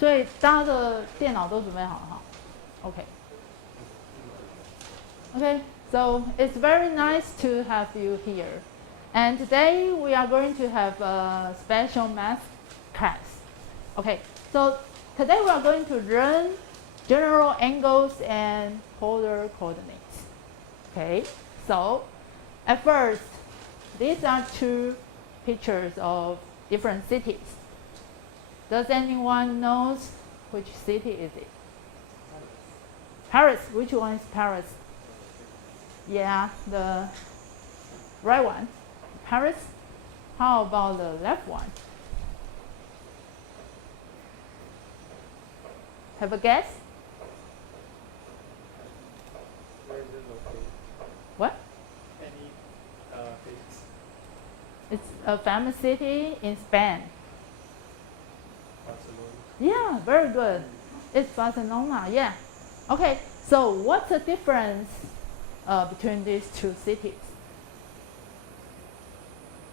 所以大家的电脑都准备好了哈 ？OK。Okay, so it's very nice to have you here. And today we are going to have a special math class. Okay, so today we are going to learn general angles and polar coordinates. Okay, so at first, these are two pictures of different cities. Does anyone knows which city is it? Paris. Which one is Paris? Yeah, the right one. Paris. How about the left one? Have a guess? Where is it located? What? Any famous? It's a famous city in Spain. Barcelona. Yeah, very good. It's Barcelona, yeah. Okay, so what's the difference between these two cities?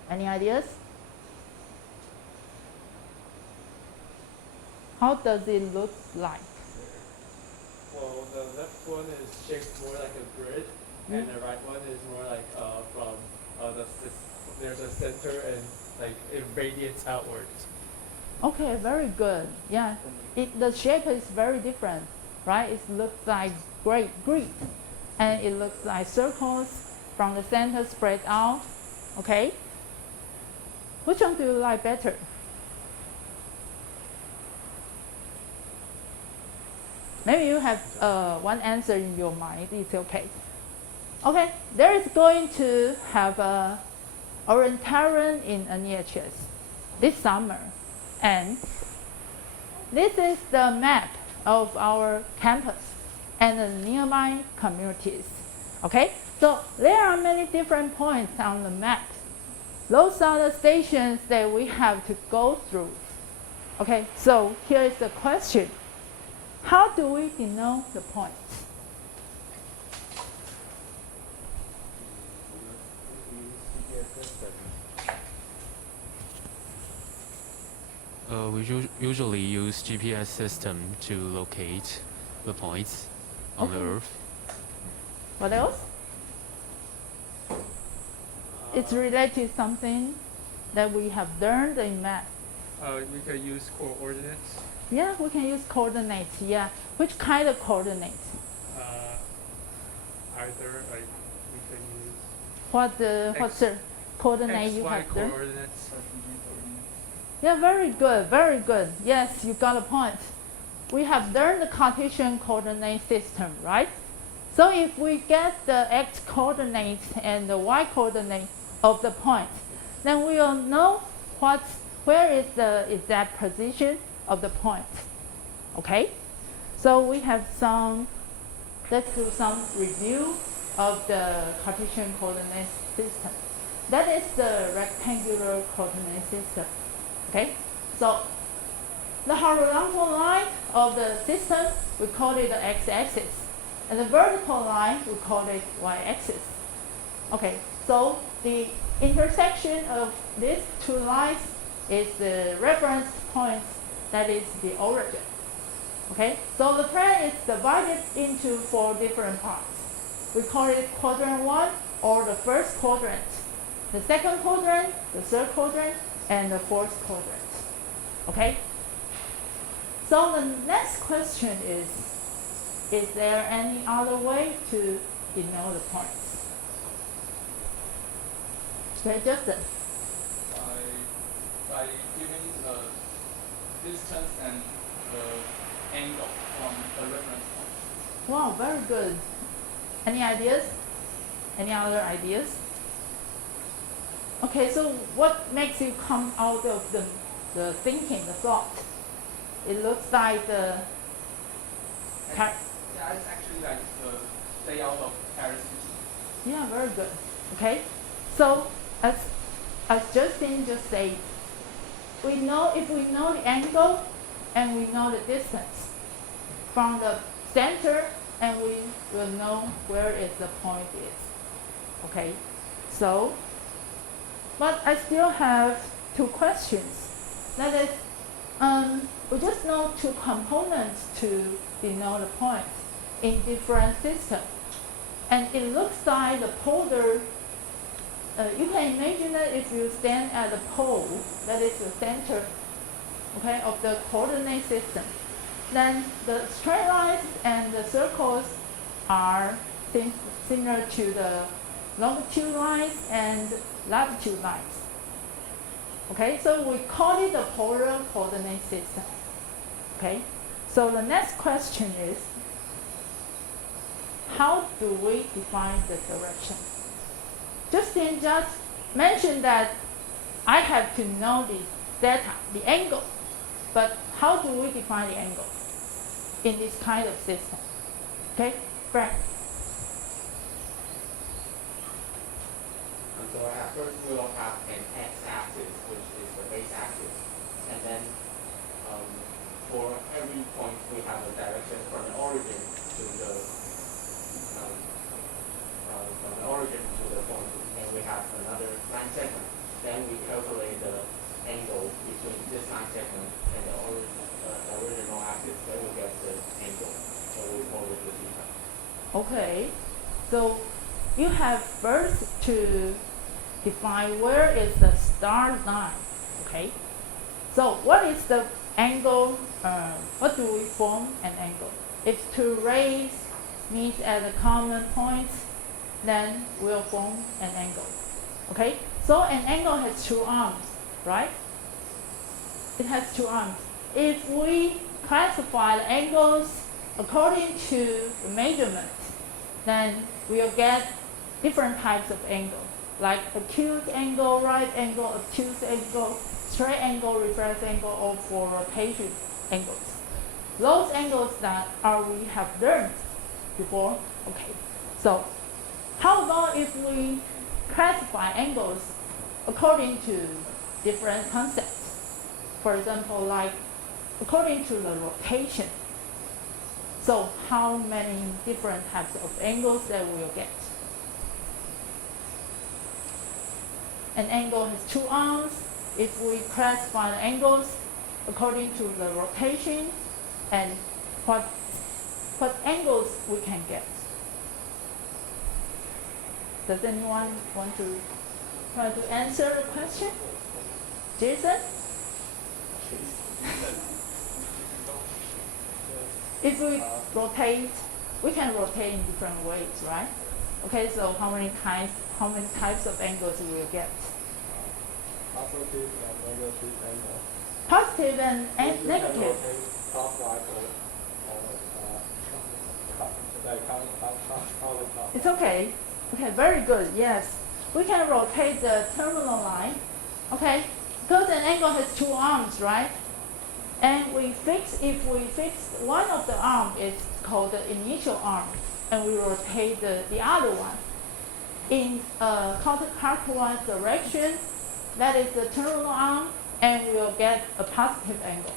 Any ideas? How does it look like? Well, the left one is shaped more like a grid, and the right one is more like there's a center and like it radiates outwards. Okay, very good. Yeah, the shape is very different, right? It looks like grid, and it looks like circles from the center spread out. Okay. Which one do you like better? Maybe you have one answer in your mind. It's okay. Okay, there is going to have a orientation in NEHS this summer. And this is the map of our campus and the nearby communities. Okay, so there are many different points on the map. Those are the stations that we have to go through. Okay, so here is the question. How do we denote the points? We usually use GPS system to locate the points on the Earth. What else? It's related to something that we have learned in math. We could use coordinates. Yeah, we can use coordinates. Yeah, which kind of coordinates? Either like we can use What's the coordinate you XY have learned? coordinates. Yeah, very good, very good. Yes, you got a point. We have learned the Cartesian coordinate system, right? So if we get the x coordinate and the y coordinate of the point, then we will know where is the exact position of the point. Okay? So we have let's do some review of the Cartesian coordinate system. That is the rectangular coordinate system. Okay? So the horizontal line of the system, we call it the x-axis. And the vertical line, we call it y-axis. Okay, so the intersection of these two lines is the reference point, that is the origin. Okay, so the plane is divided into 4 different parts. We call it quadrant 1 or the first quadrant, the second quadrant, the third quadrant, and the fourth quadrant. Okay? So the next question is there any other way to denote the points? Okay, Justin. By giving the distance and the angle from the reference point. Wow, very good. Any ideas? Any other ideas? Okay, so what makes you come out of the thinking, the thought? It looks like the... Yeah, it's actually like the layout of Paris City. Yeah, very good. Okay, so as Justin just said, if we know the angle and we know the distance from the center, and we will know where is the point is. Okay, so, but I still have 2 questions. That is, We just know two components to denote the points in different systems. And it looks like the polar, you can imagine that if you stand at the pole, that is the center, okay, of the coordinate system, then the straight lines and the circles are similar to the longitude lines and latitude lines. Okay, so we call it the polar coordinate system. Okay, so the next question is, how do we define the direction? Justin just mentioned that I have to know the theta, the angle, but how do we define the angle in this kind of system? Okay, Frank. So first we will have an x-axis, which is the base axis, and then for every point we have a direction from the origin to the point, and we have another 9 seconds. Then we calculate the angle between this 9 seconds and the original axis. Then we get the angle. So we call it the theta. Okay, so you have first to define where is the start line. Okay, so what is the angle? What do we form an angle? If two rays meet at a common point, then we'll form an angle. Okay, so an angle has two arms, right? It has two arms. If we classify the angles according to the measurement, then we'll get different types of angle, like acute angle, right angle, obtuse angle, straight angle, reverse angle, or for rotation angles. Those angles that we have learned before. Okay, so how about if we classify angles according to different concepts? For example, like according to the rotation. So how many different types of angles that we'll get? An angle has two arms. If we classify the angles according to the rotation, and what angles we can get? Does anyone want to try to answer the question? Jason? If we rotate, we can rotate in different ways, right? Okay, so how many types of angles we will get? Positive and negative angle. Positive and negative. Top right or It's okay. Okay, very good. Yes, we can rotate the terminal line. Okay, because an angle has two arms, right? And if we fix one of the arms, it's called the initial arm, and we rotate the other one in counterclockwise direction. That is the terminal arm, and we will get a positive angle.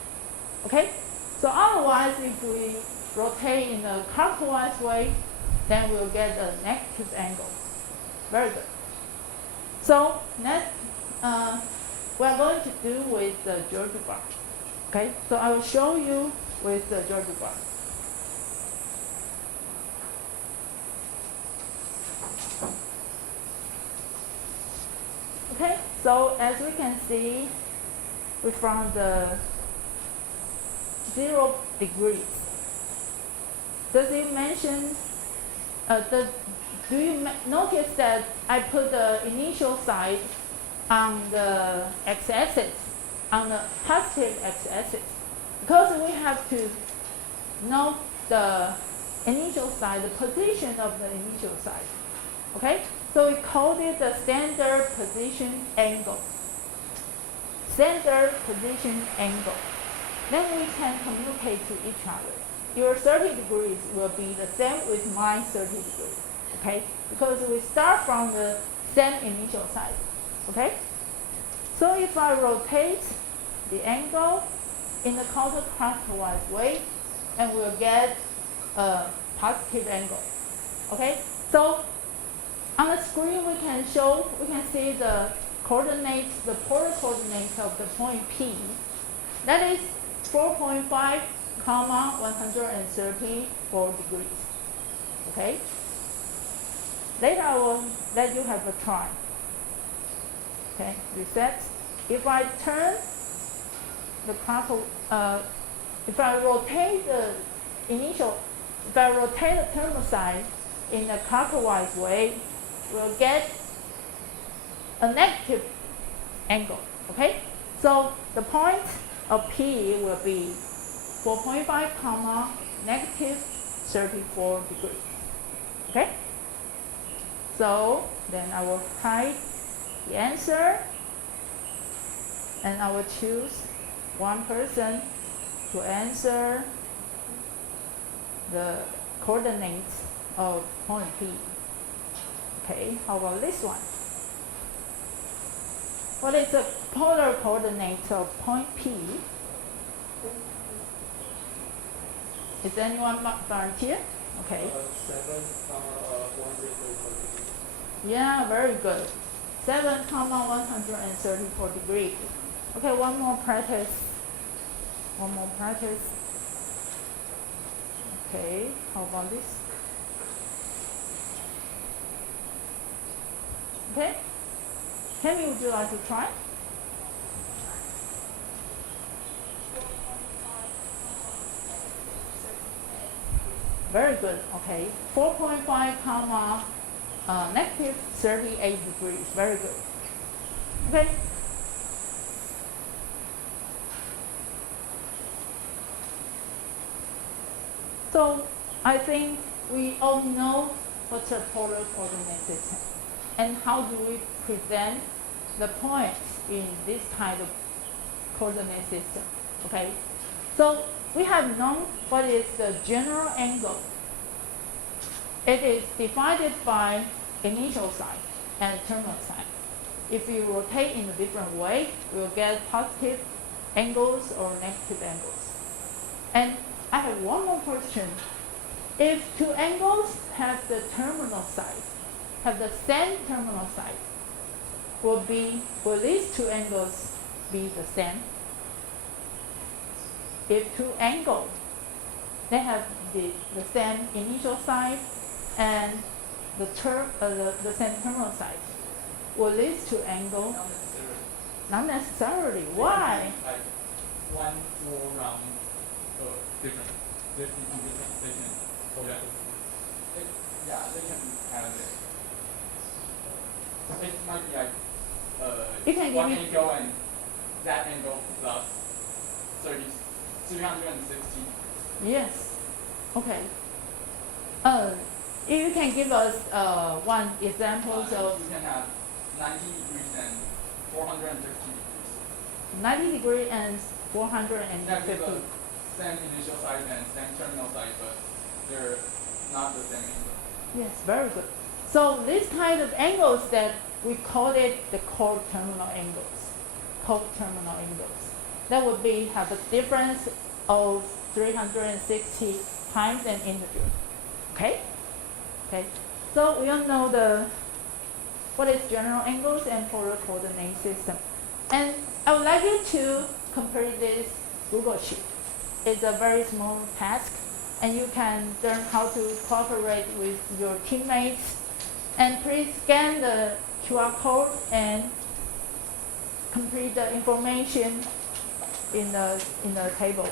Okay? So otherwise, if we rotate in a clockwise way, then we'll get a negative angle. Very good. So next, we are going to do with the GeoGebra. Okay? So I will show you with the GeoGebra. Okay? So as we can see, we found the 0 degrees. Does it mention, do you notice that I put the initial side on the x-axis, on the positive x-axis? Because we have to know the initial side, the position of the initial side. Okay? So we called it the standard position angle. Standard position angle. Then we can communicate to each other. Your 30 degrees will be the same with my 30 degrees. Okay? Because we start from the same initial side. Okay? So if I rotate the angle in the counterclockwise way, and we'll get a positive angle. Okay? So on the screen we can see the coordinates, the polar coordinates of the point P. That is 4.5, comma 134 degrees. Okay? Later I will let you have a try. Okay, reset. If I turn the clock, if I rotate the terminal side in a clockwise way, we'll get a negative angle. Okay? So the point of P will be 4.5, comma negative 34 degrees. Okay? So then I will write the answer, and I will choose one person to answer the coordinates of point P. Okay, how about this one? What is the polar coordinate of point P? Is anyone volunteer? Okay. 7, 134 degrees. Yeah, very good. 7, 134 degrees. Okay, one more practice. Okay, how about this? Okay. Tammy, would you like to try? Very good. Okay. 4.5, comma negative 38 degrees. Very good. Okay. So I think we all know what's a polar coordinate system and how do we present the points in this kind of coordinate system. Okay. So we have known what is the general angle. It is divided by initial side and terminal side. If you rotate in a different way, we'll get positive angles or negative angles. And I have one more question. If two angles have the terminal side, have the same terminal side, will these two angles be the same? If two angles, they have the same initial side and the same terminal side, will these two angles? Not necessarily. Not necessarily. They Why? can be like one more round different. They can yeah. They can be kind of there. It might be like You can one give me angle and that angle plus 360. yes. Okay. You can give us one example of You can have 90 degrees and 450 degrees. 90 degree and That is 450. the same initial side and same terminal side, but they're not the same angle. Yes, very good. So this kind of angles that we call it the co-terminal angles. Co-terminal angles. That would have a difference of 360 times an integer. Okay? Okay. So we all know what is general angles and polar coordinate system. And I would like you to complete this Google Sheet. It's a very small task, and you can learn how to cooperate with your teammates. And please scan the QR code and complete the information in the table.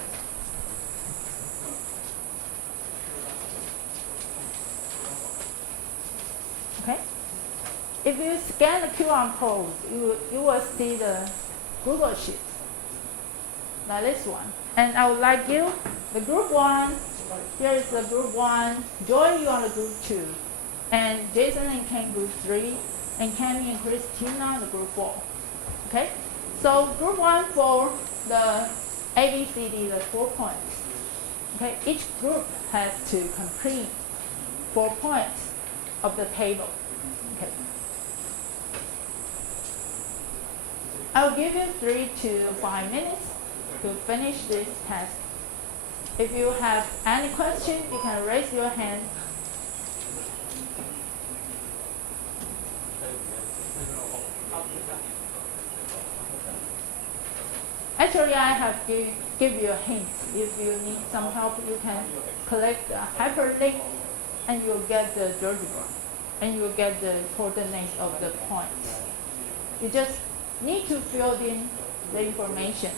Okay? If you scan the QR code, you will see the Google Sheet. Now this one. And I would like you, the group 1, here is the group 1, Joy, you are the group 2, and Jason and Ken group 3, and Cammy and Christina the group 4. Okay? So group 1 for the ABCD, the 4 points. Okay? Each group has to complete 4 points of the table. Okay. I'll give you 3 to 5 minutes to finish this task. If you have any question, you can raise your hand. Actually, I have give you a hint. If you need some help, you can click the hyperlink and you'll get the GeoGebra and you'll get the coordinates of the points. You just need to fill in the information.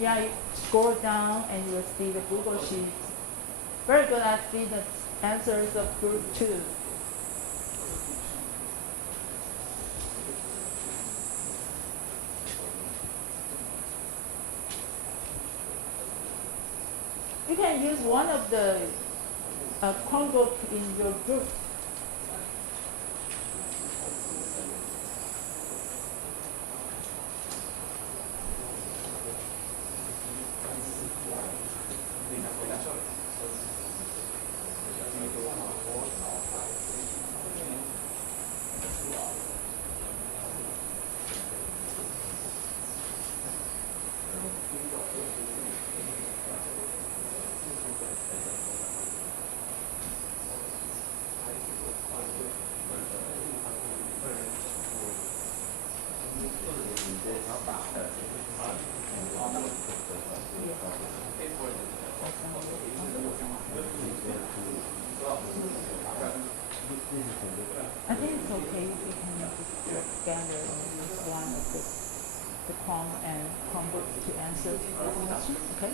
Yeah, you scroll down and you will see the Google Sheets. Very good, I see the answers of group 2. You can use one of the Chromebook in your group. I think it's okay if you can just gather use one of the Chrome and Chromebook to answer this question. Okay.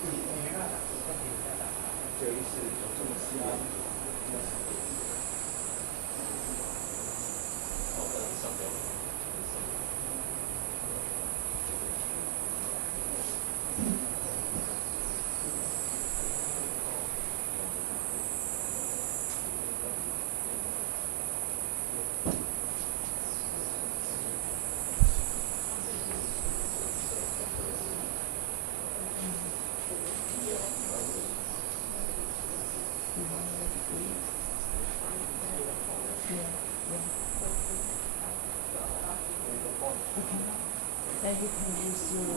Then you can use your.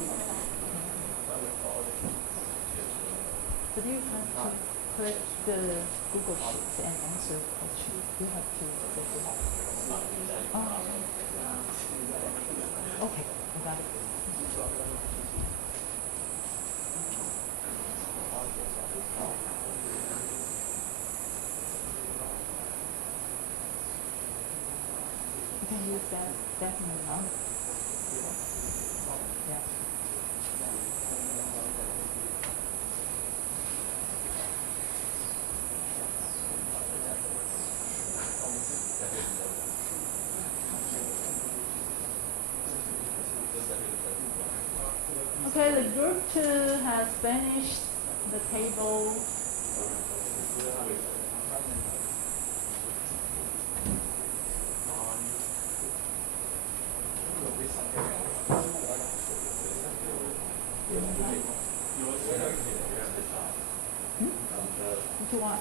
But you have to click the Google Sheets and answer questions. You have to click it. Oh. Okay, I got it. You can use that definitely now. Yeah. Okay, the group 2 has finished the table. Which one?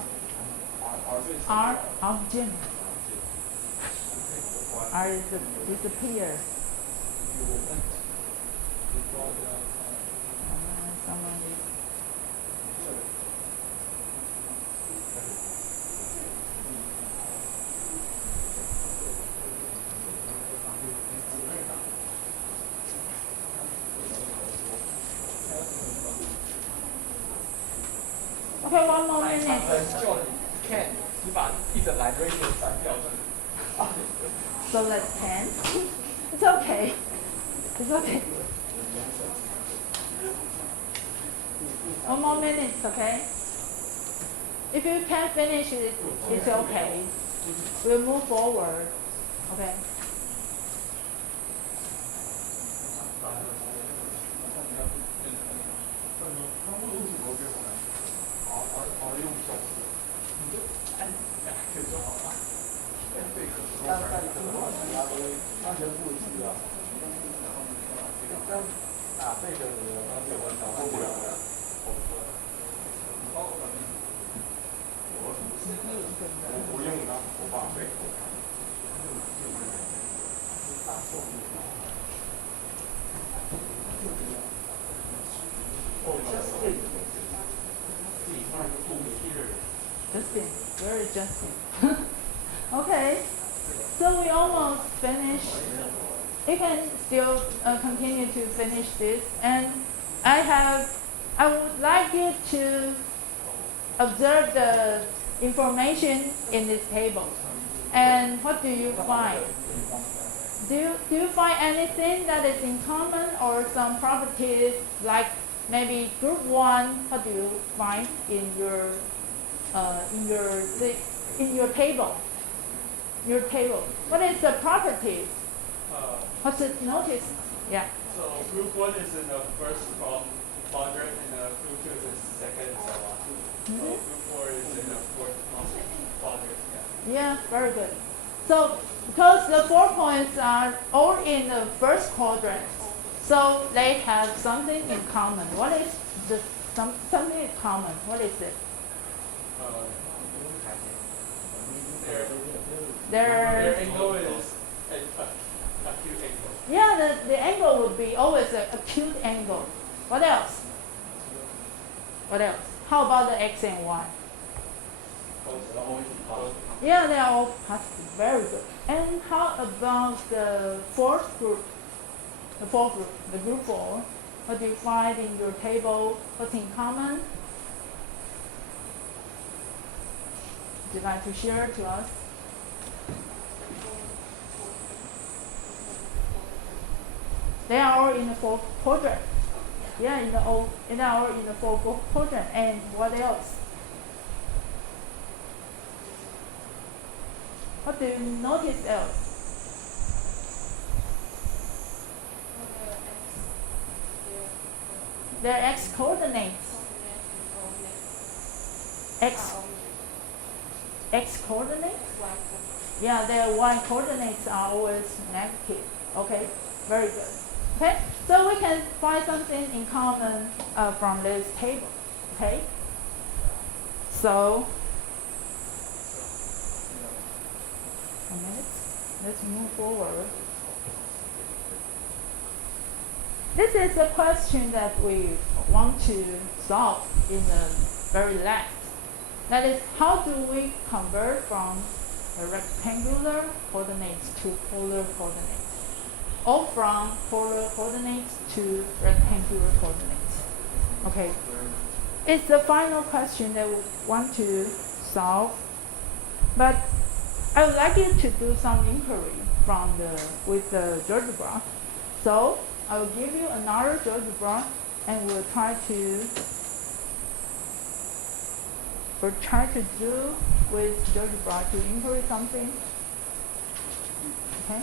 R object. R is the disappear. Someone is. Okay, one more minute. So that's 10. It's okay. It's okay. One more minute, okay? If you can't finish it, it's okay. We'll move forward. Okay. Justin, where is Justin? we almost finished. You can still continue to finish this. And I would like you to observe the information in this table. And what do you find? Do you find anything that is in common or some properties like maybe group 1? What do you find in your table? Your table. What is the properties? What's it notice? Yeah. So group 1 is in the first quadrant, and group 2 is in the second, and so on. So group 4 is in the fourth quadrant. Yeah, very good. So because the 4 points are all in the first quadrant, so they have something in common. What is something in common? What is it? Their angle is acute angle. Yeah, the angle would be always an acute angle. What else? What else? How about the x and y? Yeah, they are all positive. Very good. And how about the fourth group? The fourth group, the group 4. What do you find in your table? What's in common? Would you like to share to us? They are all in the fourth quadrant. Yeah, they are all in the fourth quadrant. And what else? What do you notice else? Their x coordinates. X coordinates? Yeah, their y coordinates are always negative. Okay, very good. Okay, so we can find something in common from this table. Okay, so a minute. Let's move forward. This is a question that we want to solve in the very last. That is, how do we convert from the rectangular coordinates to polar coordinates? Or from polar coordinates to rectangular coordinates? Okay. It's the final question that we want to solve. But I would like you to do some inquiry with the GeoGebra. So I will give you another GeoGebra, and we'll try to do with GeoGebra to inquiry something. Okay.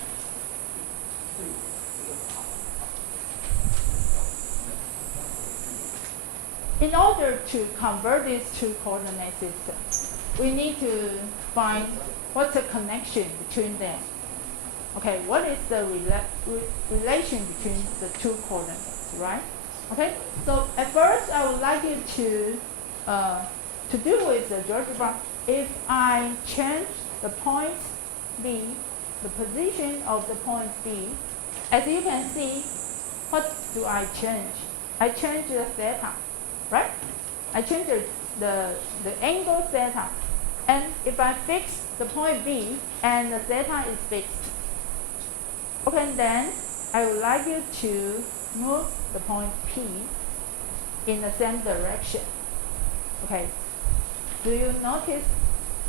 In order to convert these two coordinate systems, we need to find what's the connection between them. Okay, what is the relation between the two coordinates, right? Okay, so at first I would like you to do with the GeoGebra. If I change the point B, the position of the point B, as you can see, what do I change? I change the theta, right? I change the angle theta. And if I fix the point B and the theta is fixed, okay, then I would like you to move the point P in the same direction. Okay, do you notice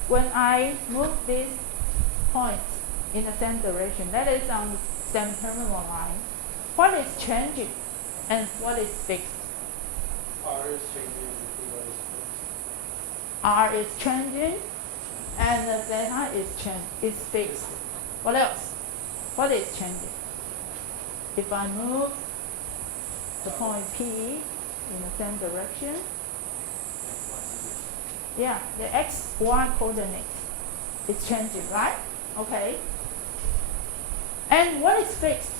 when I move this point in the same direction, that is on the same terminal line, what is changing and what is fixed? R is changing, R is changing and the theta is fixed. What else? What is changing? If I move the point P in the same direction, yeah, the x, y coordinate is changing, right? Okay. And what is fixed?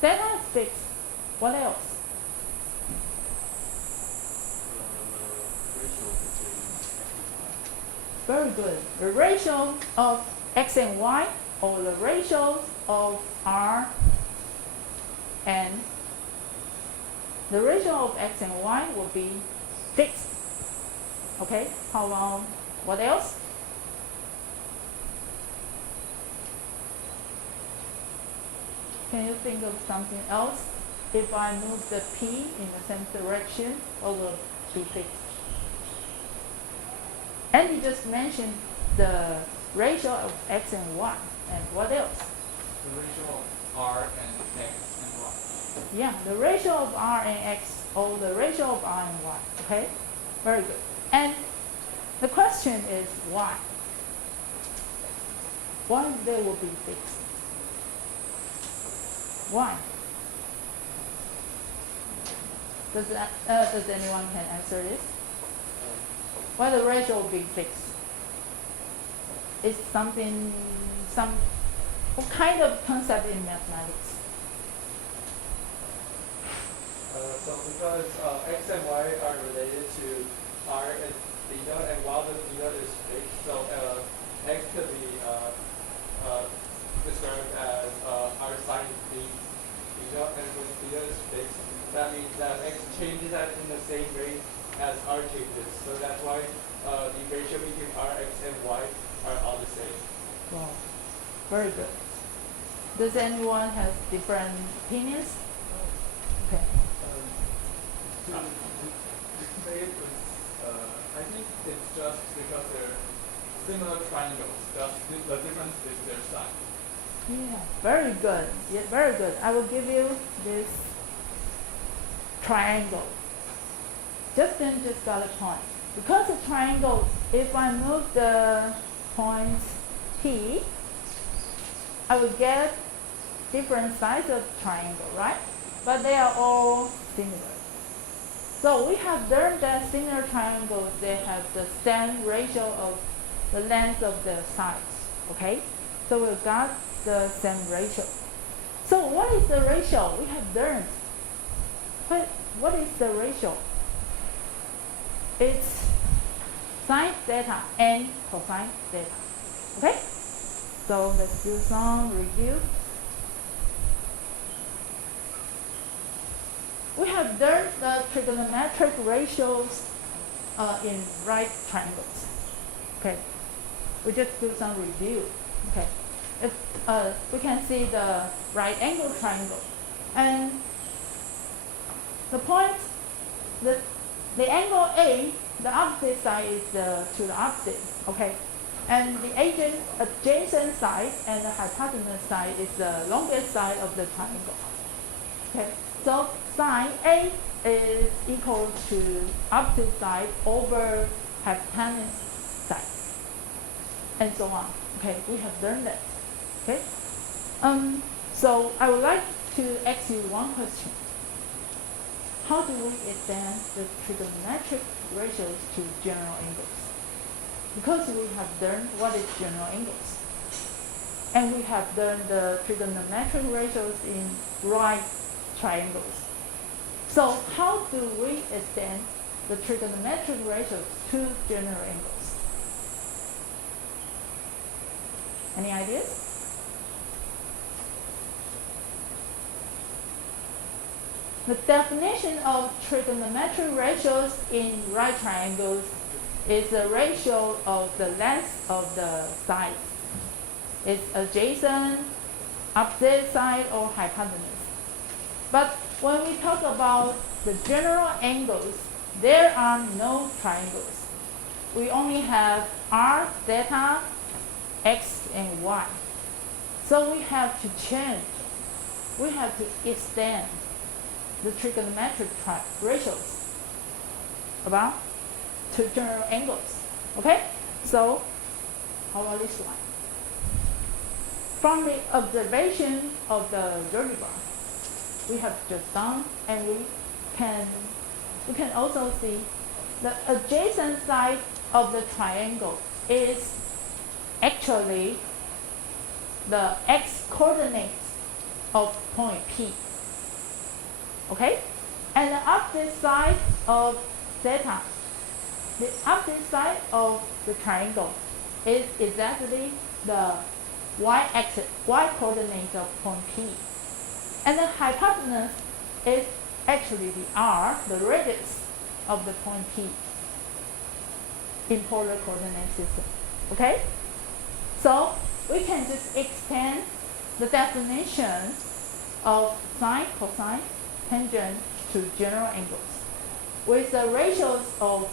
Theta is fixed. What else? Very good. The ratio of x and y, or the ratio of r and the ratio of x and y will be fixed. Okay, how long? What else? Can you think of something else? If I move the P in the same direction, what will be fixed? And you just mentioned the ratio of x and y. And what else? The ratio of R and X and Y. Yeah, the ratio of r and x, or the ratio of r and y. Okay? Very good. And the question is why? Why they will be fixed? Why? Does anyone can answer this? Why the ratio will be fixed? It's what kind of concept in mathematics? So because x and y are related to r and theta, and while the theta is fixed, so x could be described as r sine theta, and when theta is fixed, that means that x changes in the same rate as r changes. So that's why the ratio between r, x, and y are all the same. Wow, very good. Does anyone have different opinions? Okay. To say it with, I think it's just because they're similar triangles, just the difference is their side. Yeah, very good. Yeah, very good. I will give you this triangle. Justin just got a point. Because of triangle, if I move the points P, I will get different sides of triangle, right? But they are all similar. So we have learned that similar triangles, they have the same ratio of the length of the sides, okay? So we've got the same ratio. So what is the ratio? We have learned. But what is the ratio? It's sine theta and cosine theta, okay? So let's do some review. We have learned the trigonometric ratios in right triangles. Okay, we just do some review. Okay, if we can see the right angle triangle, and the point, the angle A, the opposite side is to the opposite. Okay, and the adjacent side and the hypotenuse side is the longest side of the triangle. Okay, so sine A is equal to opposite side over hypotenuse side, and so on. Okay, we have learned that. Okay, so I would like to ask you one question. How do we extend the trigonometric ratios to general angles? Because we have learned what is general angles, and we have learned the trigonometric ratios in right triangles. So how do we extend the trigonometric ratios to general angles? Any ideas? The definition of trigonometric ratios in right triangles is the ratio of the length of the sides. It's adjacent, opposite side, or hypotenuse. But when we talk about the general angles, there are no triangles. We only have r, theta, x, and y. So we have to change. We have to extend the trigonometric ratios to general angles. Okay? So how about this one? From the observation of the vertebra, we have just done, and we can also see the adjacent side of the triangle is actually the x coordinates of point P. Okay? And the opposite side of theta, the opposite side of the triangle is exactly the y-axis, y-coordinate of point P. And the hypotenuse is actually the r, the radius of the point P in polar coordinate system. Okay? So we can just extend the definition of sine, cosine, tangent to general angles with the ratios of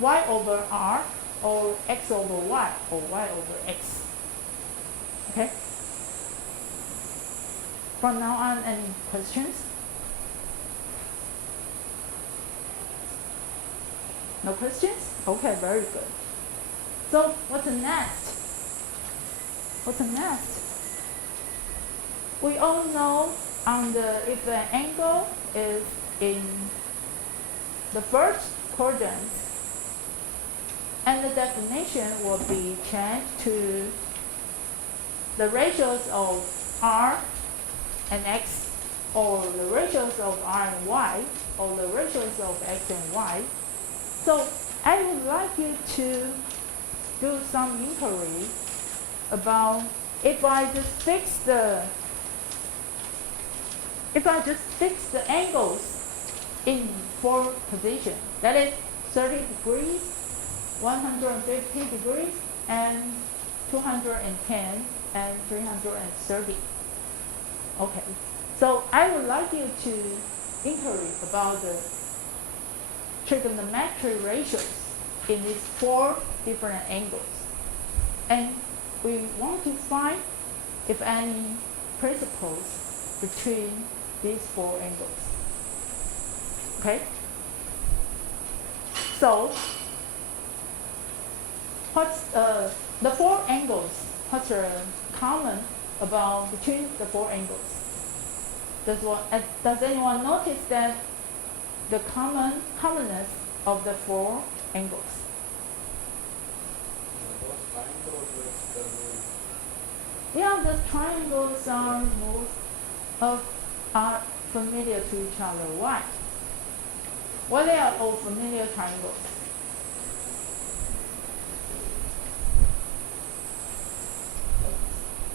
y over r or x over y or y over x. Okay? From now on, any questions? No questions? Okay, very good. So what's next? What's next? We all know if the angle is in the first quadrant, and the definition will be changed to the ratios of r and x, or the ratios of r and y, or the ratios of x and y. So I would like you to do some inquiry about if I just fix the angles in 4 positions, that is 30 degrees, 150 degrees, and 210 and 330. Okay, so I would like you to inquiry about the trigonometric ratios in these 4 different angles. And we want to find if any principles between these 4 angles. Okay? So, what's the 4 angles? What's common between the 4 angles? Does anyone notice that the commonness of the 4 angles? Yeah, the triangles are familiar to each other. Why? Well, they are all familiar triangles.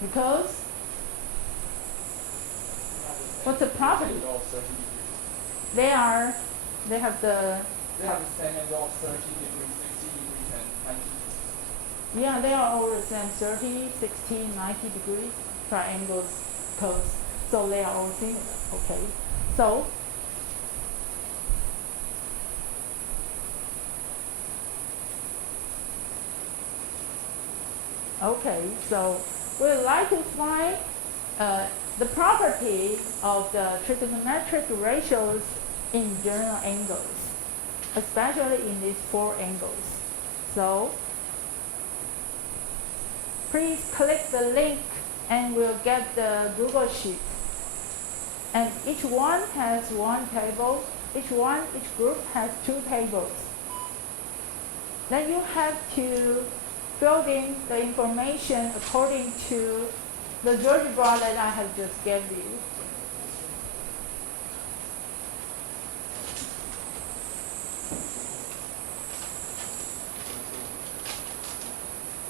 Because what's the property? They have the They have the same angle of 30 degrees, 60 degrees, and 90 degrees. Yeah, they are all the same, 30, 60, 90 degrees triangles, so they are all similar. Okay, so we'd like to find the property of the trigonometric ratios in general angles, especially in these 4 angles. So please click the link and we'll get the Google Sheet. And each one has 1 table. Each group has 2 tables. Then you have to fill in the information according to the algebra that I have just gave you.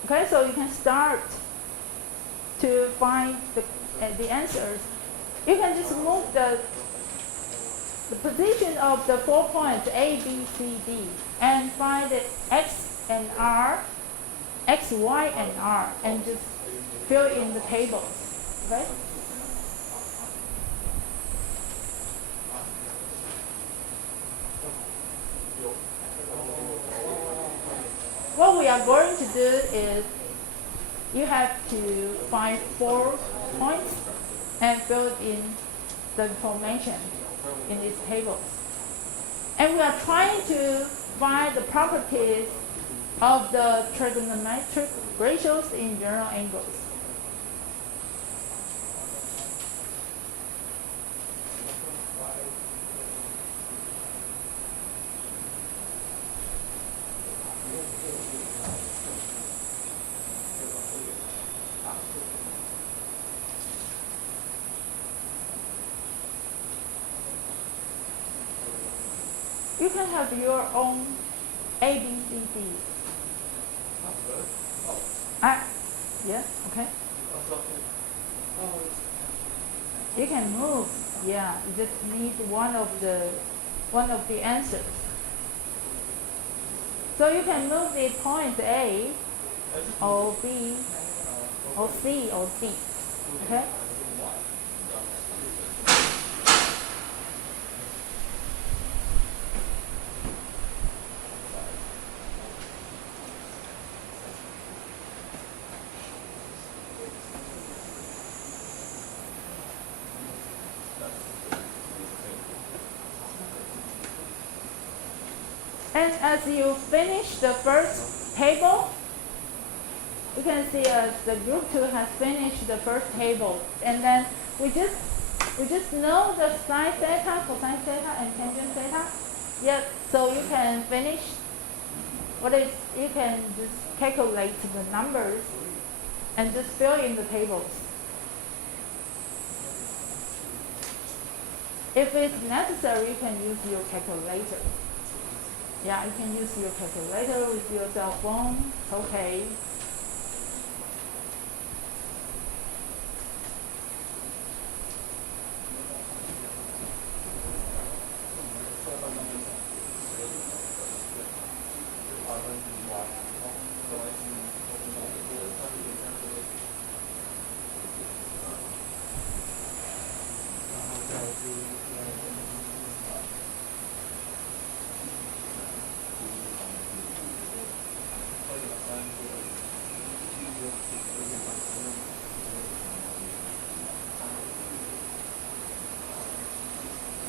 Okay, so you can start to find the answers. You can just move the position of the 4 points A, B, C, D, and find the X and R, X, Y, and R, and just fill in the tables. Okay? What we are going to do is you have to find 4 points and fill in the information in these tables. And we are trying to find the properties of the trigonometric ratios in general angles. You can have your own A, B, C, D. Yeah, okay. You can move. Yeah, you just need one of the answers. So you can move the points A, or B, or C, or D. Okay. then as you finish the first table, you can see as the group 2 has finished the first table, and then we just know the sine theta, cosine theta, and tangent theta. Yep. So you can finish. You can just calculate the numbers and just fill in the tables. If it's necessary, you can use your calculator. Yeah, you can use your calculator with your cell phone. It's okay.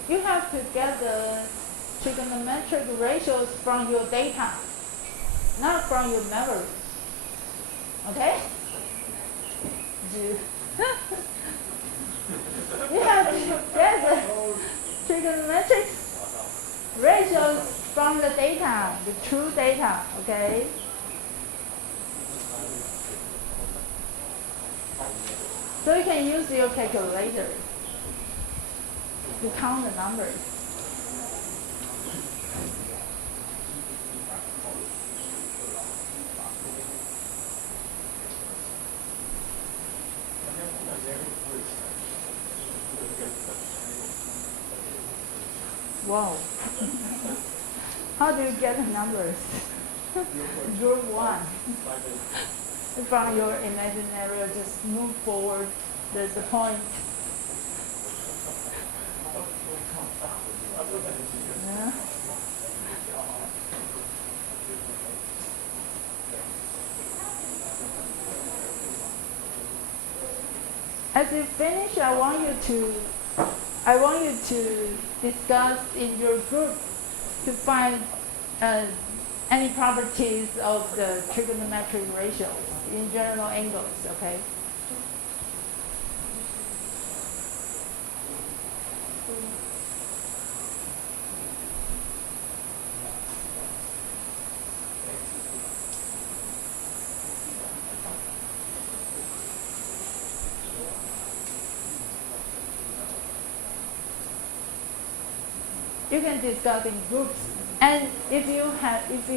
You have to get the trigonometric ratios from your data, not from your memory. Okay? You have to get the trigonometric ratios from the data, the true data, okay? So you can use your calculator to count the numbers. Wow. How do you get the numbers? Group 1. From your imaginary, just move forward the point. Yeah. As you finish, I want you to discuss in your group to find any properties of the trigonometric ratios in general angles, okay? You can discuss in groups, and if you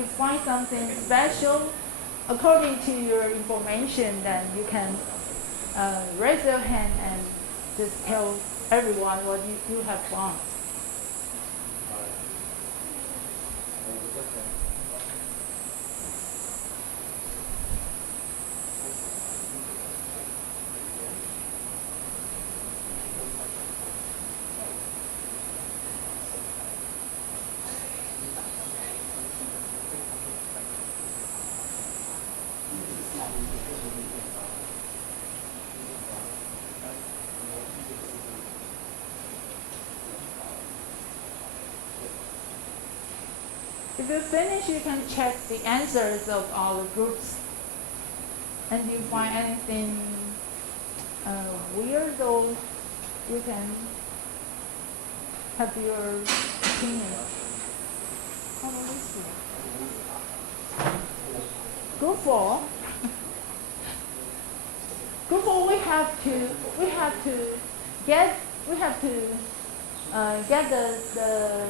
find something special according to your information, then you can raise your hand and just tell everyone what you have found. If you finish, you can check the answers of all the groups. And you find anything weird, or you can have your opinion. How about this one? Group 4. Group 4, we have to get the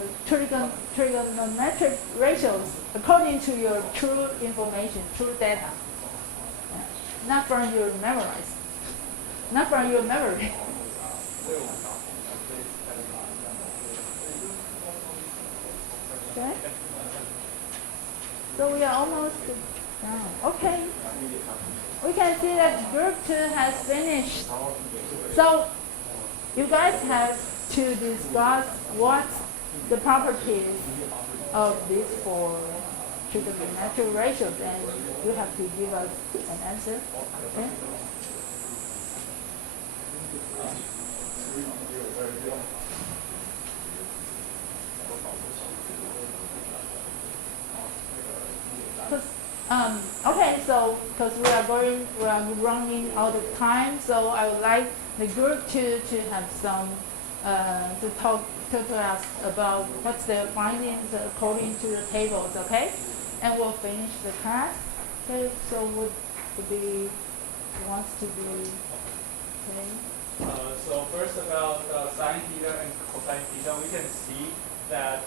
trigonometric ratios according to your true information, true data. Yeah. Not from your memorized. Not from your memory. Okay? So we are almost down. Okay. We can see that group 2 has finished. So you guys have to discuss what the properties of these 4 trigonometric ratios, and you have to give us an answer. Okay? because we are running out of time. So I would like the group to have some to talk to us about what's their findings according to the tables, okay? And we'll finish the class. Okay, so would be wants to be okay. So first about sine theta and cosine theta, we can see that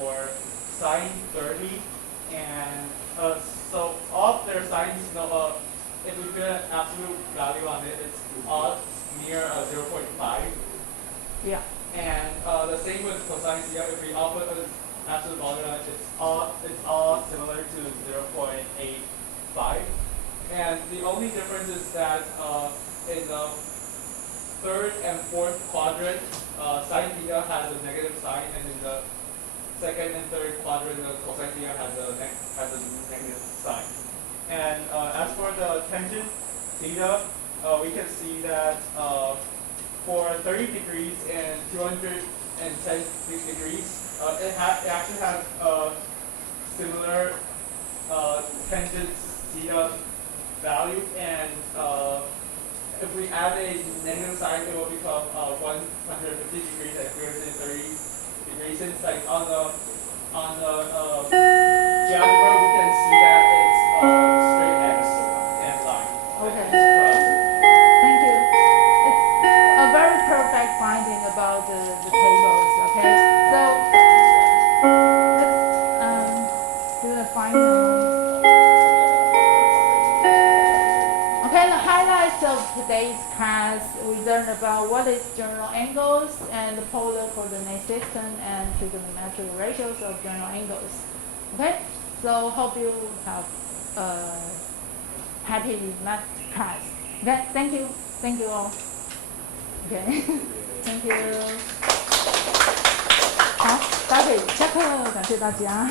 for sine 30 and so all of their sines, if we put an absolute value on it, it's all near 0.5. Yeah. And the same with cosine theta. If we all put an absolute value on it, it's all similar to 0.85. And the only difference is that in the third and fourth quadrant, sine theta has a negative sign, and in the second and third quadrant, the cosine theta has a negative sign. And as for the tangent theta, we can see that for 30 degrees and 210 degrees, it actually has similar tangent theta value, and if we add a negative sign, it will become 150 degrees and 330 degrees. Since like on the geometry, we can see that it's straight x and line. Okay. Thank you. It's a very perfect finding about the tables. Okay. So let's do the final. Okay, the highlights of today's class, we learned about what is general angles and the polar coordinate system and trigonometric ratios of general angles. Okay, so hope you have happy math class. Okay, thank you all. Okay, thank you. 好，大家可以下课了，感谢大家。